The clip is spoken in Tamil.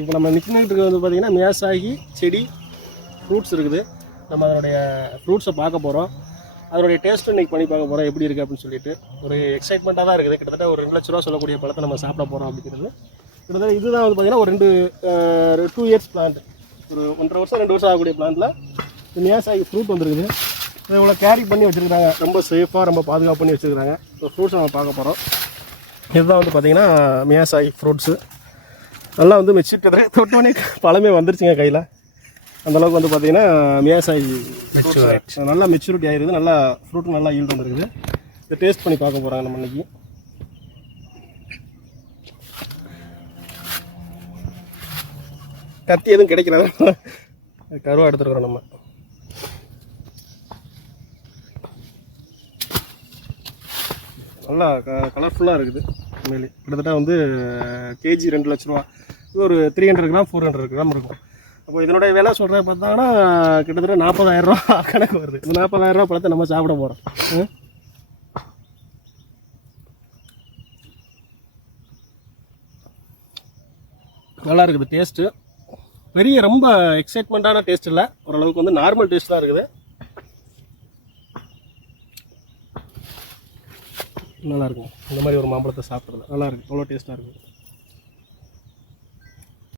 இப்போ நம்ம நிற்கிட்டு வந்து பார்த்திங்கன்னா மியாசாகி செடி ஃப்ரூட்ஸ் இருக்குது. நம்ம அதனுடைய ஃப்ரூட்ஸை பார்க்க போகிறோம். அதனுடைய டேஸ்ட்டு இன்றைக்கி பண்ணி பார்க்க போகிறோம் எப்படி இருக்குது அப்படின்னு சொல்லிட்டு ஒரு எக்ஸைட்மெண்ட்டாக தான் இருக்குது. கிட்டத்தட்ட ஒரு 2 லட்ச ரூபா சொல்லக்கூடிய பழத்தை நம்ம சாப்பிட போகிறோம் அப்படிங்கிறது. கிட்டத்தட்ட இதுதான் வந்து பார்த்திங்கன்னா ஒரு 2 இயர்ஸ் பிளான்ட், ஒரு 1.5 வருஷம் 2 வருஷம் ஆகக்கூடிய பிளான்ட்டில் மியாசாகி ஃப்ரூட் வந்துருக்குது. இதை இவ்வளோ கேரி பண்ணி வச்சுருக்காங்க, ரொம்ப சேஃபாக ரொம்ப பாதுகாப்பு பண்ணி வச்சுருக்காங்க. ஸோ ஃப்ரூட்ஸ் நம்ம பார்க்க போகிறோம். இதுதான் வந்து பார்த்திங்கன்னா மியாசாகி ஃப்ரூட்ஸு. நல்லா வந்து மெச்சூரிட்டி தொட்டோடனே பழமே வந்துருச்சுங்க கையில். அந்தளவுக்கு வந்து பார்த்திங்கன்னா மியாசாகி நல்லா மெச்சூரிட்டி ஆகிருக்குது. நல்லா ஃப்ரூட் நல்லா ஈல்டு வந்துருக்குது. இதை டேஸ்ட் பண்ணி பார்க்க போகிறாங்க நம்ம இன்றைக்கி. கத்தி எதுவும் கிடைக்கல, கருவாக எடுத்துருக்குறோம் நம்ம. நல்லா கலர்ஃபுல்லாக இருக்குது. உண்மையிலே கிட்டத்தட்ட வந்து கேஜி 2 லட்ச ரூபா. இது ஒரு 300 கிராம் 400 கிராம் இருக்கும். அப்போ இதனுடைய விலை சொல்கிற பார்த்தாங்கன்னா கிட்டத்தட்ட 40,000 ரூபா கணக்கு வருது. இந்த 40,000 ரூபா பழத்தை நம்ம சாப்பிட போகிறோம். நல்லா இருக்குது டேஸ்ட்டு. பெரிய ரொம்ப எக்ஸைட்மெண்ட்டான டேஸ்ட் இல்லை, ஓரளவுக்கு வந்து நார்மல் டேஸ்ட் தான் இருக்குது. நல்லா இருக்கும் இந்த மாதிரி ஒரு மாம்பழத்தை சாப்பிட்றது. நல்லா இருக்குது, அவ்வளோ டேஸ்ட்டாக இருக்குது.